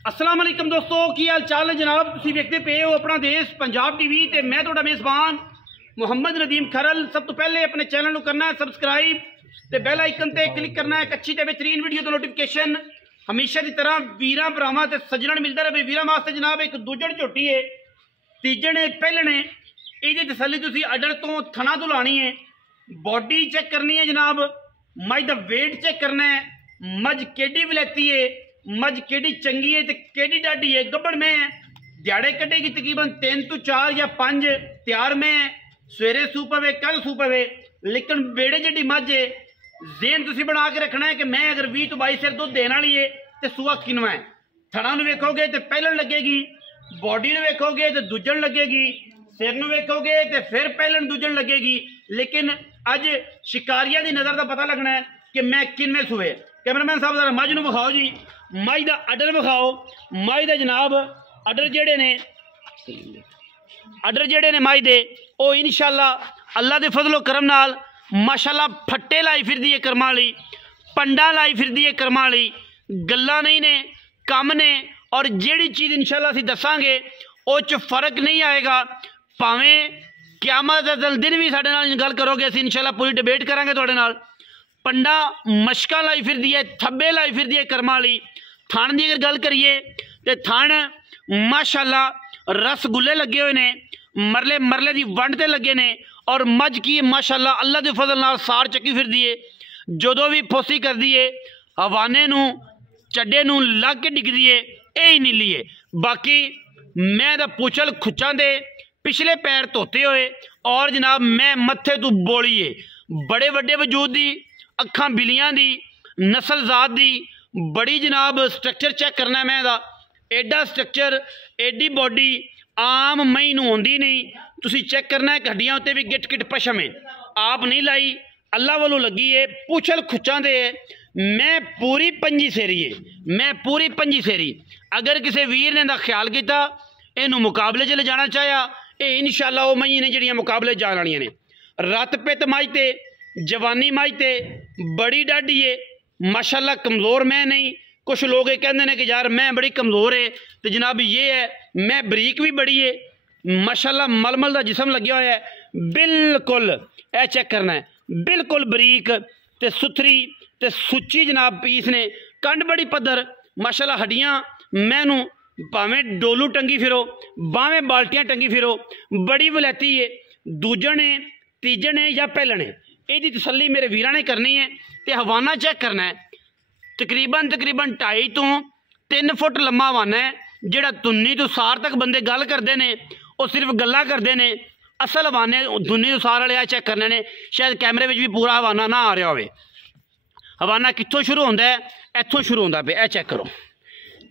अस्सलाम वालेकुम दोस्तों, की हाल चाल है जनाब। तुसीं देखते पे हो अपना देश पंजाब टीवी ते मैं तुहाडा मेज़बान मुहम्मद नदीम खरल। सब तो पहले अपने चैनल को करना है सबसक्राइब ते बेल आइकन ते क्लिक करना है। एक अच्छी ते बेहतरीन वीडियो तो नोटिफिकेशन हमेशा की तरह वीरां भरावां ते सज्जणां मिलता रहे। वीरां वास्ते जनाब एक दूजड़ झोटी है, तीजड़ है, पहलण है। इहदी तसल्ली तुसीं अडर तो थना तो लानी है, बॉडी चेक करनी है जनाब, मझ दा वेट चेक करना है, मझ केडी वलैती है, मझ केडी चंगी है ते केडी डाडी है। गब्बड़ में है, दिहाड़े कटेगी तकरीबन 3 तो 4 या 5 तैयार में है। सवेरे सू पवे, कल सू पवे, लेकिन बेड़े जी मझ है। जेन तुसीं बना के रखना है कि मैं अगर 20 तो 22 सिर दुध देने वाली है तो सूआ किनवा है। थड़ा नूं वेखोगे तो पहलन लगेगी, बॉडी नूं वेखोगे तो दूजण लगेगी, सिर नूं वेखोगे तो फिर पहलन दूजण लगेगी। लेकिन अज शिकारिया की नज़र का पता लगना है कि मैं किनवे सूए। कैमरामैन साहब जरा मझ नूं विखाओ जी, मझ का अडर विखाओ। मझ का जनाब अडर जेड़े ने मझ दे वो इंशाअल्लाह अल्लाह के फजलो करम नाल माशाअल्लाह फट्टे लाई फिरदी है कर्मां वाली, पंडा लाई फिरदी है कर्मां वाली। गल्लां नहीं ने, कम ने। और जिहड़ी चीज़ इंशाअल्लाह असीं दसांगे उस च फर्क नहीं आएगा। भावें क्यामत दा दिन भी साडे नाल गल करोगे, असीं इंशाअल्लाह पूरी डिबेट करांगे तुहाडे नाल। पंडा मशका लाई फिरदी है, थब्बे लाई फिरदी है कर्मां वाली। थान की अगर गल करिए तो थान माशाअल्लाह रसगुल्ले लगे हुए ने, मरले मरले की वंड ते लगे ने। और मझ की माशाअल्लाह अल्लाह के फजल नाल सार चक्की फिरदी है। जदों भी फोसी करदी है हवाने नूं चड्डे नूं लग के डिगदी है, यही नीली है। बाकी मैं दा पुछल खुच्चां दे पिछले पैर धोते हुए और जनाब मैं मत्थे तू बोली है। बड़े वड्डे वजूद दी, अखां बिलियां दी, नस्ल जात दी, बड़ी जनाब स्ट्रक्चर चेक करना मैं दा। एडा स्ट्रक्चर, एडी बॉडी आम मई नूं होंदी नहीं। तुसीं चेक करना है हड्डियां उत्ते भी गिट गिट पशम है, आप नहीं लाई, अल्लाह वालों लगी है। पुछल खुच्चां दे है। मैं पूरी पंजी सेरी है, मैं पूरी पंजी सेरी। अगर किसी वीर ने दा ख्याल किया इनू मुकाबले च ले जाना चाहया, ये इंशाअल्लाह वो मई ने जिहड़ियां मुकाबले जाण वालियां ने। रत पित मई ते जवानी मई ते बड़ी डाडी है माशाअल्लाह, कमज़ोर मैं नहीं। कुछ लोग ये कहते हैं कि यार मैं बड़ी कमज़ोर है, तो जनाब ये है मैं बरीक भी बड़ी है माशाअल्लाह। मलमल का जिसम लग्या हुआ है बिल्कुल, यह चेक करना है, बिल्कुल बरीक ते सुथरी ते सुच्ची जनाब पीस ने। कंड बड़ी पद्धर माशाअल्लाह, हड्डियां मैनू भावें डोलू टंगी फिरो, भावें बाल्टियां टंगी फिरो, बड़ी वलैती है। दूजण है, तीजण है या पहलण है, यदी तसल्ली मेरे वीरां ने करनी है। तो हवाना चेक करना है, तकरीबन 2.5 तो 3 फुट लम्मा हवाना है। जिहड़ा तुन्नी तो सार तक बंदे गल करते हैं वो सिर्फ गल्लां करते हैं। असल हवाने दुन्नी तो सार वाले चेक करने ने। शायद कैमरे में भी पूरा हवाना ना आ रहा हो। हवाना कित्थों शुरू होंदा है, इत्थों शुरू होंदा पे। चेक करो,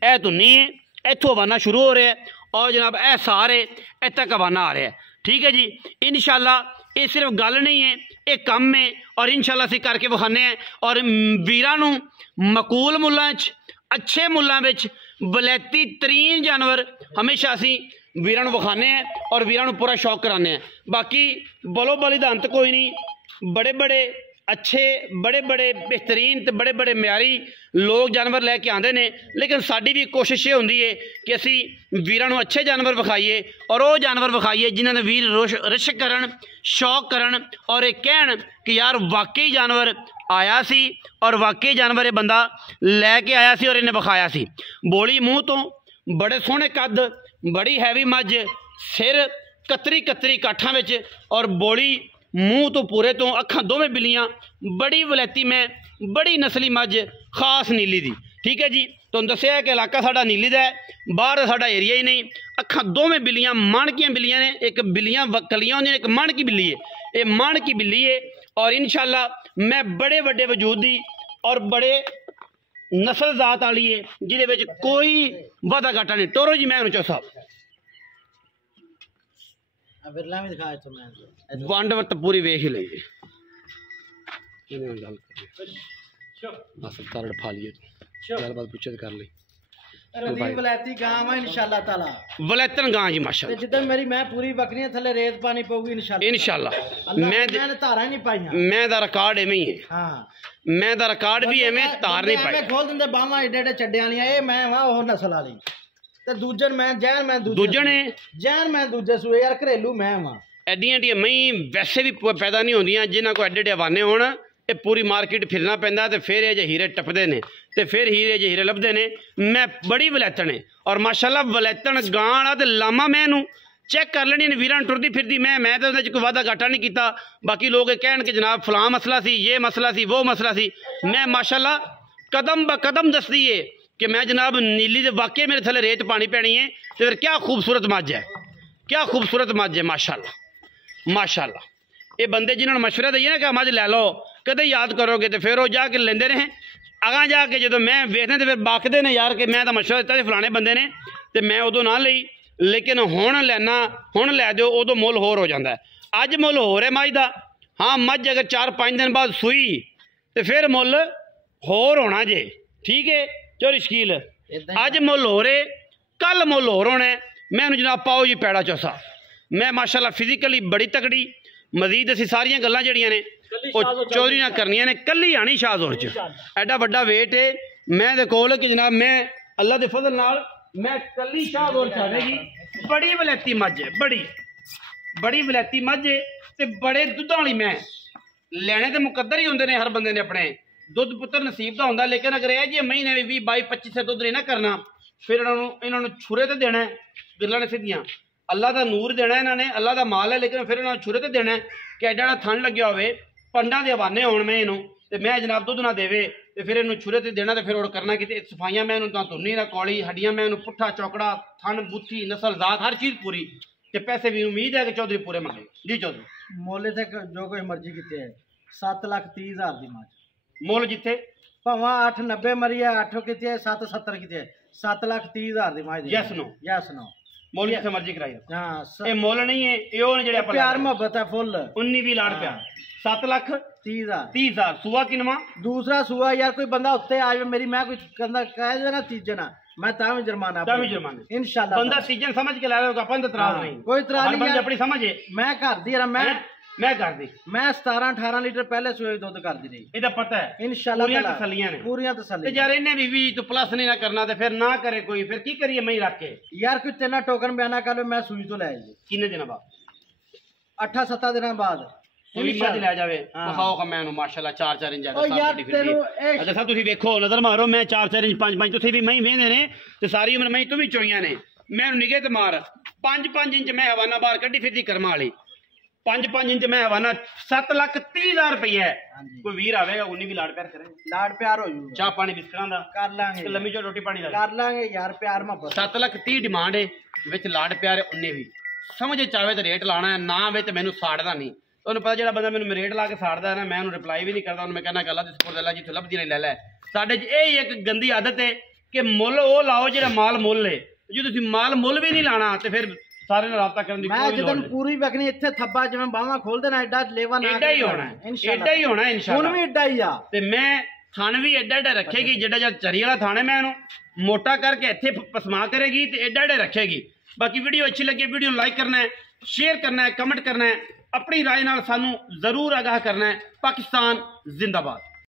यह तुन्नी है, इत्थों हवाना शुरू हो रहा है और जनाब यह सारे इत्थे तक हवाना आ रहा है। ठीक है जी, इंशाअल्लाह ये सिर्फ गल नहीं है, ये कम है। और इंशाअल्लाह असीं करके विखाने हैं। और वीरां नूं मकूल मुल्लां च, अच्छे मुल्लां विच वलैती तरीन जानवर हमेशा असीं वीरां नूं विखाने हैं और वीरां नूं पूरा शौक कराने हैं। बाकी बलो बली दा अंत कोई नहीं। बड़े बड़े अच्छे, बड़े बड़े बेहतरीन ते बड़े बड़े म्यारी लोग जानवर लैके आते हैं। लेकिन साड़ी भी कोशिश ये होंदी है कि असी वीरां नूं अच्छे जानवर विखाइए और वो जानवर विखाइए जिन्हां दे वीर रिश्क करन, शौक करन और ये कहन कि यार वाकई जानवर आया सी और वाकई जानवर ये बंदा लैके आया सी और इन्हें विखाया सी। बोली मूँह तो बड़े सोहने कद, बड़ी हैवी मझ, सिर कतरी कतरी काठां विच और बोली मूँह तो पूरे तो अखां दोवें बिल्लियां, बड़ी वलैती में, बड़ी नस्ली मझ, खास नीली दी। ठीक है जी, तुहानूं दस्सिया है कि इलाका साडा नीली दा है, बाहर साडा एरिया ही नहीं। अखां दोवें बिल्लियां माणकियां बिल्लियां ने, एक बिल्लियां कलियां होंदियां, एक मण की बिल्ली है। ये मण की बिल्ली है और इंशाअल्लाह मैं बड़े वड्डे वजूद दी और बड़े नस्ल जात वाली है जिहदे विच कोई वाधा घाटा नहीं। टोरो जी मैं चौ साहब वंड वत पूरी वेख ही लीजिए। गल कर बस तारड़ फा लिए, गलबात पूछे कर ली। रदी वलैती गां वा इंशाअल्लाह ताला वलैतन गां जी माशाअल्लाह ते जिद्दन मेरी मैं पूरी बकरियां थले रेत पानी पऊगी इंशाअल्लाह मैं धारा नहीं पाईयां मैं दा रिकॉर्ड एवें ही है हां मैं दा रिकॉर्ड भी एवें धार नहीं पाई मैं खोल दिंदे बावां एडे एडे चड्डे वालियां ए मैं वा ओह नस्ल वाली ते दूजन मैं जैन मैं दूजे ने जैन मैं दूजे सूए यार घरेलू मैं वा एडियां एडियां मई वैसे भी पैदा नहीं होंदियां जिन्हां को एडे एडे हवाने होण ये पूरी मार्केट फिरना पैंदा ते फिर ये हीरे टपदे ने ते फिर हीरे लभदे ने मैं बड़ी वलैतन है और माशाअल्लाह वलैतन गां वाला ते लामा मैं नूं चेक कर लेनी वीरां टुरदी फिरदी मैं तो उहदे च कोई वादा घाटा नहीं कीता बाकी लोग कहण कि जनाब फलां मसला सी ये मसला सी वो मसला सी मैं माशाअल्लाह कदम ब कदम दसदी है कि मैं जनाब नीली दे वाकई मेरे थले रेत पानी पैनी है तो फिर क्या खूबसूरत मझ है क्या खूबसूरत मझ है माशाअल्लाह माशाअल्लाह ये बंदे जिन्होंने मशवरा दिए ना कि मझ लै लो कदे याद करोगे तो फिर वो जाके लेंदे रहे अगां जाके जो मैं वेखदे तो फिर बाकदे ने यार कि मैं तो मशवरा दिता फलाने बंदे ने तो मैं उदों ना लई लेकिन हुण लैना हुण लै दो उदों मुल होर हो जाता है अज मुल हो रहा मझ का हाँ मझ अगर 4-5 दिन बाद सूई तो फिर मुल होर होना जे ठीक है चोरी शकील अज मुल हो रहे कल मुल होर होना है मैं जनाब पाओ जी पैड़ा चौसा मैं माशाअल्लाह फिजिकली बड़ी तगड़ी मजीद असी सारियां गल्लां जड़ियां ने चौधरी ना करनियां ने कल्ली आनी शाहजोर च एडा वड्डा वेट है मैं दे कोल कि जनाब मैं अल्लाह दे फजल नाल मैं कल्ली शाहजोर च आवेगी बड़ी वलैती मझ है बड़ी वलैती मझ है ते बड़े दुद्धां वाली मैं लैने ते मुकद्दर ही होंदे ने हर बंदे ने अपने दुध पुत्र नसीब का होंदा लेकिन अगर यह जी महीने 20-22-25 से दुध नहीं ना करना फिर इन्होंने छुरे तो देना है गल्लां ने सीधियां अल्लाह का नूर देना है इन्होंने अल्लाह का माल है लेकिन फिर इन्होंने छुरे तो देना है कि एडा थन लग्या होवे पंडा के हवाने होने में इनू तो मैं जनाब दुध ना देवे तो फिर इन्हू छुरे तो देना तो फिर और करना कि सफाइयां मैं इन्हू धुनी ना कौड़ी हड्डियां मैं इन्हू पुट्ठा चौकड़ा थन बुत्थी नस्ल जात हर चीज़ पूरी ते पैसे भी उम्मीद है कि चौधरी पूरे मंगे जी चौधरी मोले थे जो कोई मर्जी किते है 7,30,000 दी मझ मुल जिथे भावां 8,90 मरी है 8 किते 7,70 किते 7,30,000 दी मझ यस नो मुल जिथे मर्जी कराई हां ये मुल नहीं है ये ओन जेड़े प्यार मोहब्बत है फुल 19-20 लाख प्यार 7,30,000 सुआ किनवा दूसरा सुआ यार कोई बंदा उत्ते आ जाए मेरी मैं कुछ कहना कह देना तीजन मैं तावी जुर्माना इंशाल्लाह बंदा सीजन समझ के ला लेगा अपन इतराज नहीं कोई इतराज नहीं अपनी समझ है मैं कर दी मैं कर दी मैं 17-18 लीटर पहले सोए दूध कर दी रही इहदा पता है इंशाल्लाह पूरी तसल्लियां ने पूरी तसल्ली यार इन्हें भी तो प्लस नहीं ना करना तो फिर ना करे कोई फिर की करिए मैं रख के यार कुछ तेना टोकन बयाना कर लो मैं सुई तो लै जी किन्ने दिन बाद 8-7 दिन बाद लै जावे खाओ का मैं माशाल्लाह 4-4 इंच अगर सब तुसीं वेखो नजर मारो मैं 4-4 इंच 5-5 तुसीं भी मैं वेंदे ने ते सारी उम्र मैं तू भी चोईयां ने मैं निगे ते मार 5-5 इंच मैं हवाना बाहर कड्डी फिरदी कर्मा वाली 5-5 इंच मैं हवाना 7,30,000 रुपया है कोई वीर आवेगा उन्हें भी लाड़ प्यार करेंगे लाड़ प्यार हो जाऊगा चाह पानी बिस्कुटां दा कर लांगे लम्मी चो रोटी पानी दा कर लांगे यार प्यार मोहब्बत 7,30,000 डिमांड है विच लाड़ प्यार उन्हें भी समझ चाहे तो रेट लाना है ना आवे तो मैनू साड़दा नहीं तुहानू पता जो बंदा मैनू रेट ला के साड़दा है ना मैं उन्हें रिप्लाई भी नहीं करता मैं कहना अल्लाह दी सुपुर्द अल्लाह जिथे लभदी नहीं लै लै साडे च यही एक गंदी आदत है कि मुल वो लाओ जो माल मुल है जो तुसीं माल मुल भी नहीं लाना तो फिर सारे राबता करने की मैं जदन पूरी बकनी इत्थे थब्बा जिवें बावां खोल देना एडा लेवा ना एडा ही होना है इंशाल्लाह हुण भी एडा ही आ ते मैं थान भी एडा रखेगी जेड़ा जब चरी वाला थान है मैं उन्होंने मोटा करके इत्थे पसमा करेगी तो एडा रखेगी बाकी वीडियो अच्छी लगे वीडियो लाइक करना है शेयर करना है कमेंट करना है अपनी राय नाल सानू जरूर आगाह करना है पाकिस्तान जिंदाबाद।